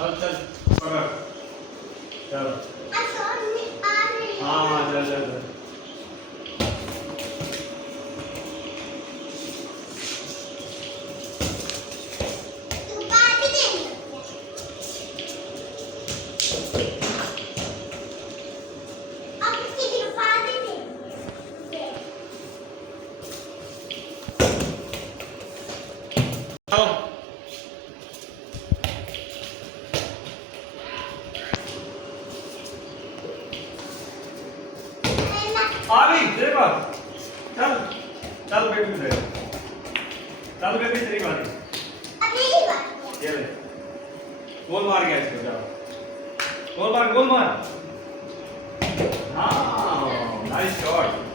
चल चल पकड़ चलो हाँ हाँ चल चल चल आ भी तेरे पास चल चल बेबी तेरे चल बेबी तेरी बारी ये ले गोल मार गया इसको जाओ गोल मार हाँ नाइस शॉट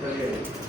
चलिए